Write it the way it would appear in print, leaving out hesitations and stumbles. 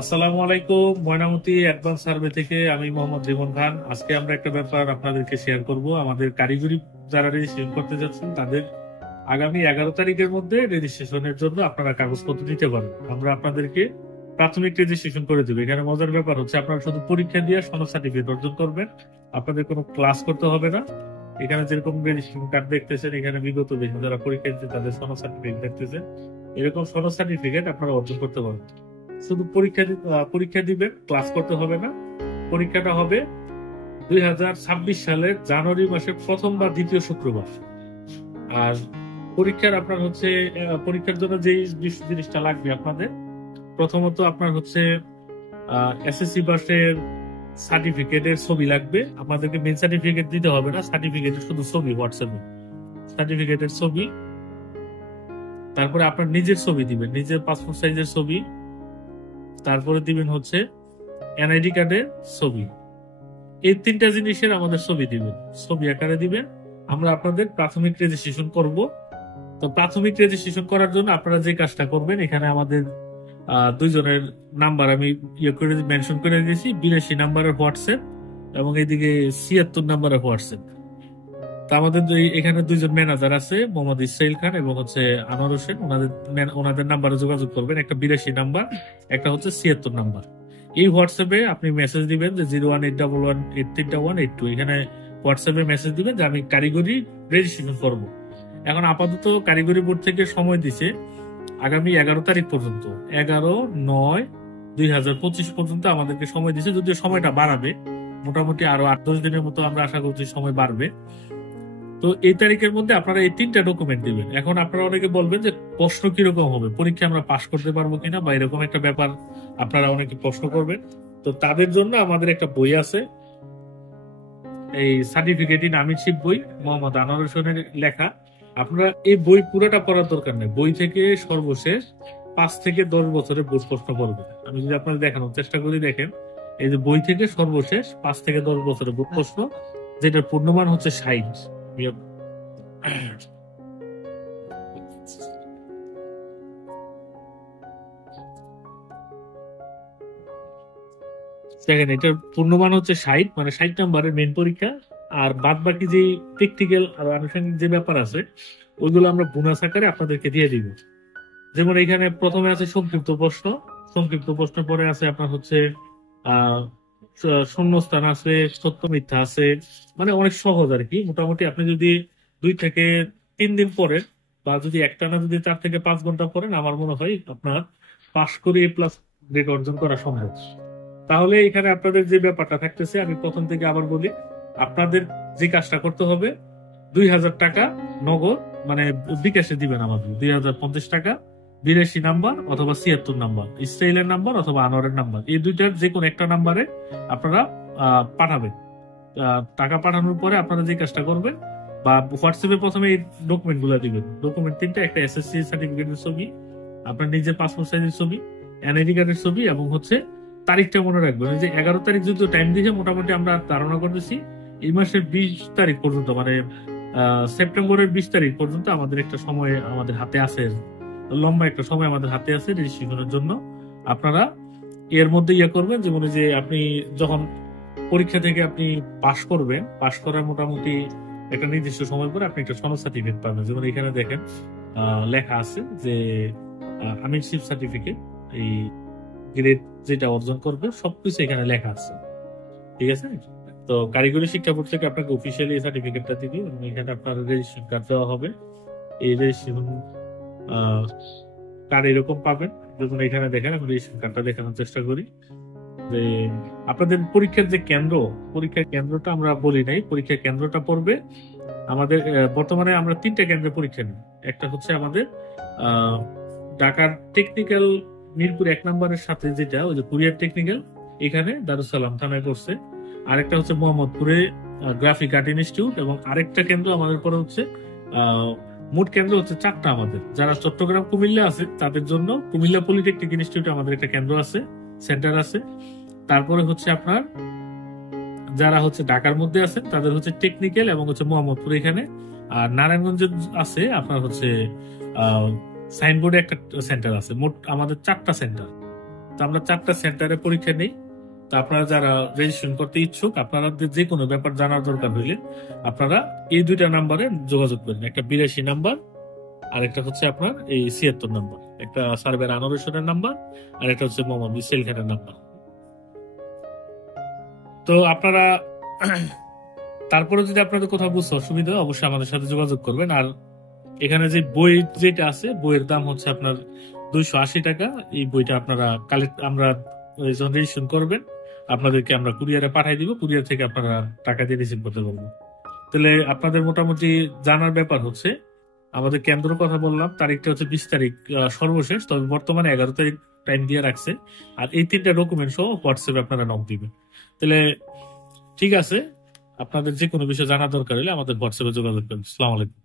আসসালামু আলাইকুম। Mainamati advance survey থেকে আমি মোহাম্মদ রিমন খান। আজকে আমরা একটা ব্যাপার আপনাদেরকে শেয়ার করব। আমাদের কারিগরি যারা রেজিস্ট্রেশন করতে যাচ্ছেন তাদের আগামী 11 তারিখের মধ্যে রেজিস্ট্রেশনের জন্য আপনারা কাগজপত্র দিতে পারেন। আমরা আপনাদেরকে প্রাথমিক রেজিস্ট্রেশন করে দেবো। এখানে মজার ব্যাপার হচ্ছে আপনারা শুধু পরীক্ষা দিয়ে সনদ সার্টিফিকেট অর্জন করবেন, আপনাদের কোনো ক্লাস করতে হবে না। এখানে যেরকম রেজিস্ট্রেশন কার্ড দেখতেছেন, এখানে বিগত বেশি যারা পরীক্ষা দিচ্ছে তাদের সনদ সার্টিফিকেট দেখতেছেন, এরকম সনদ সার্টিফিকেট আপনারা অর্জন করতে পারেন। শুধু পরীক্ষা দিবেন, ক্লাস করতে হবে না। পরীক্ষাটা হবে 2026 সালের জানুয়ারি মাসের প্রথম বা দ্বিতীয় শুক্রবার। আর পরীক্ষার আপনার হচ্ছে পরীক্ষার জন্য যে জিনিসটা লাগবে আপনাদের, প্রথমত আপনার হচ্ছে এসএসসি পাসের সার্টিফিকেটের ছবি লাগবে। আপনাদেরকে মেন সার্টিফিকেট দিতে হবে না, সার্টিফিকেটের শুধু ছবি হোয়াটসঅ্যাপে, সার্টিফিকেটের ছবি। তারপরে আপনার নিজের ছবি দিবেন, নিজের পাসপোর্ট সাইজের ছবি। তারপরে দিবেন হচ্ছে এনআইডি কার্ডের ছবি। এই তিনটা জিনিসের আমাদের ছবি দিবেন, ছবি আকারে দিবেন। আমরা আপনাদের প্রাথমিক রেজিস্ট্রেশন করব। তো প্রাথমিক রেজিস্ট্রেশন করার জন্য আপনারা যে কাজটা করবেন, এখানে আমাদের দুইজনের নাম্বার আমি মেনশন করে দিয়েছি, 82 নাম্বারের হোয়াটসঅ্যাপ এবং এদিকে 76 নাম্বারের হোয়াটসঅ্যাপ। তা আমাদের এখানে দুইজন ম্যানেজার আছে, মোহাম্মদ ইসরাইল খান এবং হচ্ছে আনোয়ার হোসেন। ওনাদের নাম্বারে যোগাযোগ করবেন, একটা 82 নাম্বার, একটা হচ্ছে 76 নাম্বার। এই হোয়াটসঅ্যাপে আপনি মেসেজ দিবেন যে 01811833182। এখানে হোয়াটসঅ্যাপে মেসেজ দিবেন যে আমি কারিগরি রেজিস্ট্রেশন করব। এখন আপাতত কারিগরি বোর্ড থেকে সময় দিছে আগামী 11 তারিখ পর্যন্ত, 11/9/2025 পর্যন্ত আমাদেরকে সময় দিছে। যদিও সময়টা বাড়াবে, মোটামুটি আরো 8-10 দিনের মতো আমরা আশা করছি সময় বাড়বে। তো এই তারিখের মধ্যে আপনারা এই তিনটা ডকুমেন্ট দিবেন। এখন আপনারা অনেকে বলবেন যে প্রশ্ন কিরকম হবে, পরীক্ষা আমরা পাশ করতে পারবো কিনা, বা এরকম একটা ব্যাপার আপনারা অনেকে প্রশ্ন করবেন। তো তাদের জন্য আমাদের একটা বই আছে, এই সার্টিফিকেট ইন আমিনশিপ বই, মোহাম্মদ আনোয়ার হোসেনের লেখা। আপনারা এই বই পুরোটা পড়ার দরকার নেই, বই থেকে সর্বশেষ 5 থেকে 10 বছরের বোর্ড প্রশ্ন করবে। আমি যদি আপনাদের দেখানোর চেষ্টা করি, দেখেন এই যে বই থেকে সর্বশেষ 5 থেকে 10 বছরের বোর্ড প্রশ্ন, যেটার পূর্ণমান হচ্ছে 60। দেখেন এটার পূর্ণমান হচ্ছে 60, মানে 60 নাম্বারের মেন পরীক্ষা। আর বাদ বাকি যে টেকনিক্যাল আর আনুষঙ্গিক যে ব্যাপার আছে, ওইগুলো আমরা বোনাস আকারে আপনাদেরকে দিয়ে দিব। যেমন এখানে প্রথমে আছে সংক্ষিপ্ত প্রশ্ন, সংক্ষিপ্ত প্রশ্ন পরে আছে আপনার হচ্ছে আহ শূন্যস্থান আছে, সত্য মিথ্যা আছে। মানে অনেক সহজ আর কি। মোটামুটি আপনি যদি 2 থেকে 3 দিন পড়েন, বা যদি একটানা যদি 4 থেকে 5 ঘন্টা পড়েন, আমার মনে হয় আপনার পাশ করে A+ গ্রেড অর্জন করা সম্ভব। তাহলে এখানে আপনাদের যে ব্যাপারটা থাকতেছে, আমি প্রথম থেকে আবার বলি, আপনাদের যে কাজটা করতে হবে, 2000 টাকা নগদ, মানে বিকাশে দিবেন আমাদের 2050 টাকা, 82 নাম্বার অথবা 76 নাম্বার, ইসরাইলের নাম্বার অথবা আনোয়ারের নাম্বার, এই দুইটার যে কোনো একটা নাম্বারে আপনারা পাঠাবেন। টাকা পাঠানোর পরে আপনারা যে কাজটা করবেন, বা হোয়াটসঅ্যাপে প্রথমে এই ডকুমেন্ট গুলা দিবেন। ডকুমেন্ট তিনটা, একটা এসএসসি সার্টিফিকেটের ছবি, আপনার নিজের পাসপোর্ট সাইজের ছবি, এনআইডি কার্ডের ছবি, এবং হচ্ছে তারিখটা মনে রাখবেন। এই যে 11 তারিখ যদি টাইম দিয়েছে, মোটামুটি আমরা ধারণা করতেছি এই মাসের 20 তারিখ পর্যন্ত, মানে সেপ্টেম্বরের 20 তারিখ পর্যন্ত আমাদের একটা সময় আমাদের হাতে আছে, লম্বা একটা সময় আমাদের হাতে আছে রেজিস্ট্রেশনের জন্য। আপনারা এর মধ্যে ইয়ে করবেন, যেমন যে আপনি যখন পরীক্ষা থেকে আপনি পাশ করবেন, পাশ করার মোটামুটি একটা নির্দিষ্ট সময় পরে আপনি একটা সনদ সার্টিফিকেট পাবেন। যেমন এখানে দেখেন লেখা আছে যে আমিনশিপ সার্টিফিকেট, এই গ্রেড যেটা অর্জন করবে সবকিছু এখানে লেখা আছে, ঠিক আছে। তো কারিগরি শিক্ষা বোর্ড থেকে আপনাকে অফিসিয়ালি এই সার্টিফিকেটটা দিবে, এবং এখানে আপনার রেজিস্ট্রেশন কার্ড দেওয়া হবে। এই রেজিস্ট্রেশন কার্ড এরকম পাবেন। যখন এখানে দেখেন, আমি রেজিস্ট্রেশন কার্ডটা দেখানোর চেষ্টা করি যে আপনাদের পরীক্ষার যে কেন্দ্র, পরীক্ষার কেন্দ্রটা আমরা বলি নাই, পরীক্ষার কেন্দ্রটা পড়বে আমাদের বর্তমানে আমরা 3টা কেন্দ্রে পরীক্ষা নিই। একটা হচ্ছে আমাদের ঢাকার টেকনিক্যাল মিরপুর 1 নম্বরের সাথে, যেটা ওই যে কুরিয়ার টেকনিক্যাল, এখানে দারুসালাম থানায় পড়ছে। আরেকটা হচ্ছে মোহাম্মদপুরে গ্রাফিক আর্ট ইনস্টিটিউট, এবং আরেকটা কেন্দ্র আমাদের পরে হচ্ছে মোট কেন্দ্র হচ্ছে 4টা আমাদের। যারা চট্টগ্রাম কুমিল্লা আছে তাদের জন্য কুমিল্লা পলিটেকনিক ইনস্টিটিউটে আমাদের একটা কেন্দ্র আছে, সেন্টার আছে। তারপরে হচ্ছে আপনার যারা হচ্ছে ঢাকার মধ্যে আছেন তাদের হচ্ছে টেকনিক্যাল এবং হচ্ছে মোহাম্মদপুর এখানে। আর নারায়ণগঞ্জে আছে আপনার হচ্ছে সাইনবোর্ডে একটা সেন্টার আছে। মোট আমাদের 4টা সেন্টার। তো আমরা 4টা সেন্টারে পরীক্ষা নিই। তো আপনারা যারা রেজিস্ট্রেশন করতে ইচ্ছুক, আপনাদের যে কোনো ব্যাপার জানার দরকার হইলে আপনারা এই 2টা নাম্বারে যোগাযোগ করেন। একটা 82 নাম্বার, আর একটা হচ্ছে আপনার এই 76 নাম্বার। একটা সার্ভের আনোয়ার হোসেনের নাম্বার, আর একটা হচ্ছে মোহাম্মদ মিসেল খানের নাম্বার। তো আপনারা তারপরে যদি আপনাদের কোথাও বুঝতে অসুবিধা হয় অবশ্যই আমাদের সাথে যোগাযোগ করবেন। আর এখানে যে বই যেটা আছে, বইয়ের দাম হচ্ছে আপনার 280 টাকা। এই বইটা আপনারা আমরা যখন রেজিস্ট্রেশন করবেন আপনাদেরকে আমরা কুরিয়ারে পাঠিয়ে দিব, কুরিয়ার থেকে আপনারা টাকা দিয়ে রিসিভ করতে পারবেন। তাহলে আপনাদের মোটামুটি জানার ব্যাপার হচ্ছে, আমাদের কেন্দ্র কথা বললাম, তারিখটা হচ্ছে 20 তারিখ সর্বশেষ, তবে বর্তমানে 11 তারিখ টাইম দিয়ে রাখছে। আর এই 3টা ডকুমেন্ট সহ হোয়াটসঅ্যাপে আপনারা নক দিবেন। তাহলে ঠিক আছে, আপনাদের যে কোনো বিষয় জানার দরকার হলে আমাদের হোয়াটসঅ্যাপে যোগাযোগ করবেন। আসসালামু আলাইকুম।